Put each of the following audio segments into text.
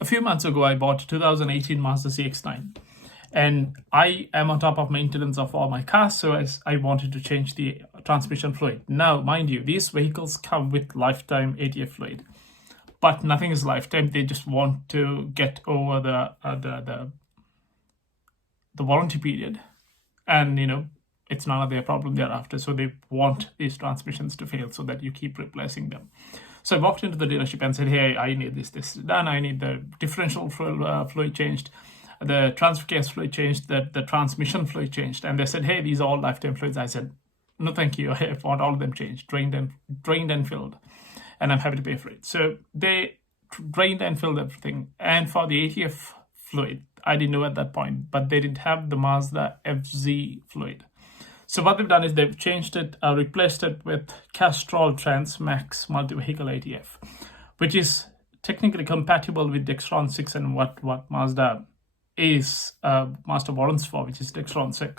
a few months ago, I bought a 2018 Mazda CX-9, and I am on top of maintenance of all my cars, so I wanted to change the transmission fluid. Now, mind you, these vehicles come with lifetime ATF fluid, but nothing is lifetime. They just want to get over the warranty period, and it's none of their problem thereafter. So they want these transmissions to fail so that you keep replacing them. So I walked into the dealership and said, hey, I need this done. I need the differential fluid changed, the transfer case fluid changed, the transmission fluid changed. And they said, hey, these are all lifetime fluids. I said, no, thank you. I want all of them changed, drained and filled. And I'm happy to pay for it. So they drained and filled everything. And for the ATF fluid, I didn't know at that point, but they didn't have the Mazda FZ fluid. So what they've done is they've changed it, replaced it with Castrol TransMax Multi-Vehicle ATF, which is technically compatible with Dexron VI and what Mazda warrants for, which is Dexron VI.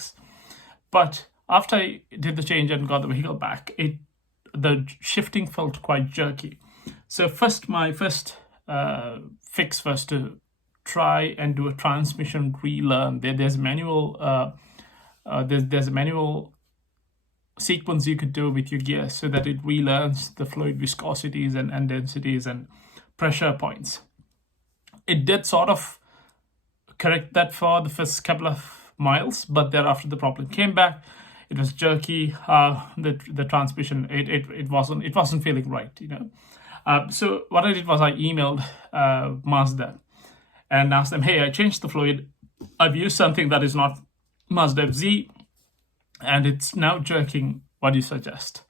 But after I did the change and got the vehicle back, the shifting felt quite jerky. So my first fix was to try and do a transmission relearn. There's manual. There's a manual sequence you could do with your gear so that it relearns the fluid viscosities and densities and pressure points. It did sort of correct that for the first couple of miles, but thereafter the problem came back. It was jerky. The transmission it wasn't feeling right. So what I did was I emailed Mazda and asked them, hey, I changed the fluid. I've used something that is not Mazda FZ, and it's now jerking. What do you suggest?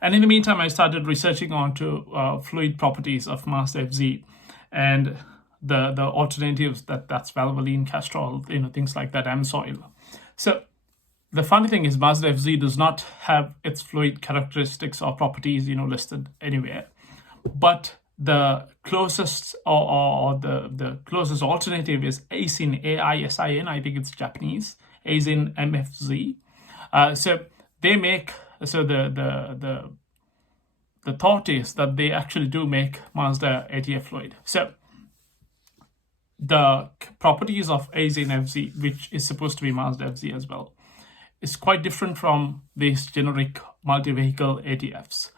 And in the meantime, I started researching onto fluid properties of Mazda FZ and the alternatives that's Valvoline, Castrol, things like that, Amsoil. So the funny thing is Mazda FZ does not have its fluid characteristics or properties listed anywhere, but the closest or the closest alternative is ASIN, AISIN. I think it's Japanese. ASIN MFZ. So they make, so the thought is that they actually do make Mazda ATF fluid. So the properties of ASIN FZ, which is supposed to be Mazda FZ as well, is quite different from these generic multi-vehicle ATFs.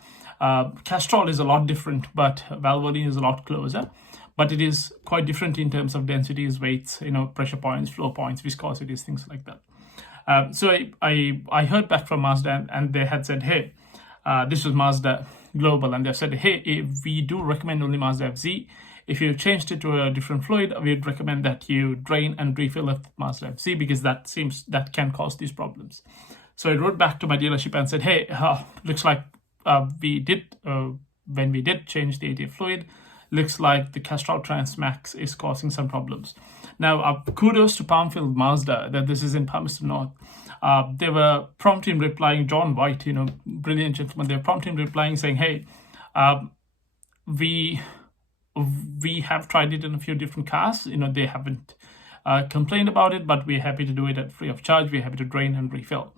Castrol is a lot different, but Valvoline is a lot closer. But it is quite different in terms of densities, weights, pressure points, flow points, viscosities, things like that. So I heard back from Mazda, and they had said, hey, this was Mazda Global, and they said, hey, we do recommend only Mazda FZ. If you changed it to a different fluid, we'd recommend that you drain and refill it with Mazda FZ, because that can cause these problems. So I wrote back to my dealership and said, hey, looks like when we did change the ATF fluid, looks like the Castrol TransMax is causing some problems. Now, kudos to Palmfield Mazda that this is in Palmerston North. They were prompt in replying, John White, brilliant gentleman. They were prompt in replying saying, hey, we have tried it in a few different cars. They haven't complained about it, but we're happy to do it at free of charge. We're happy to drain and refill.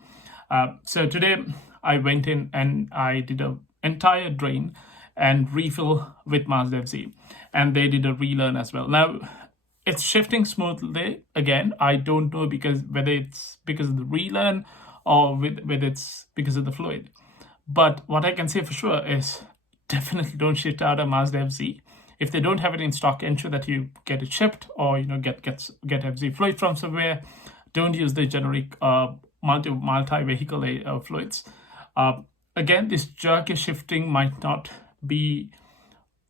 So today I went in and I did an entire drain and refill with Mazda FZ, and they did a relearn as well. Now, it's shifting smoothly. Again, I don't know whether it's because of the relearn or whether it's because of the fluid. But what I can say for sure is definitely don't shift out a Mazda FZ. If they don't have it in stock, ensure that you get it shipped, or get FZ fluid from somewhere. Don't use the generic multi-vehicle fluids. Again, this jerky shifting might not be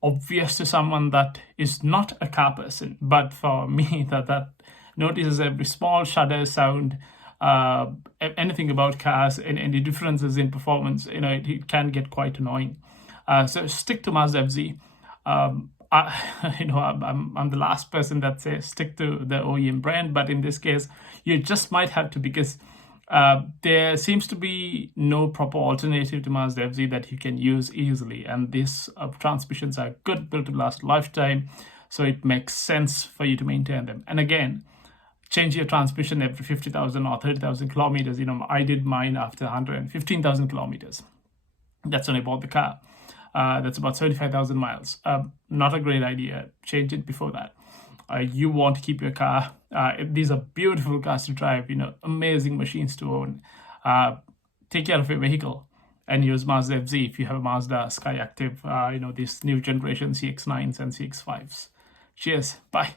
obvious to someone that is not a car person, but for me that notices every small shudder sound, anything about cars and any differences in performance, it can get quite annoying. So stick to Mazda FZ. I'm the last person that says stick to the OEM brand, but in this case, you just might have to, because there seems to be no proper alternative to Mazda FZ that you can use easily, and these transmissions are good, built to last a lifetime, so it makes sense for you to maintain them. And again, change your transmission every 50,000 or 30,000 kilometers. I did mine after 115,000 kilometers. That's when I bought the car. That's about 75,000 miles. Not a great idea. Change it before that. you want to keep your car. These are beautiful cars to drive, amazing machines to own. Take care of your vehicle and use Mazda FZ if you have a Mazda Skyactiv, these new generation CX-9s and CX-5s. Cheers. Bye.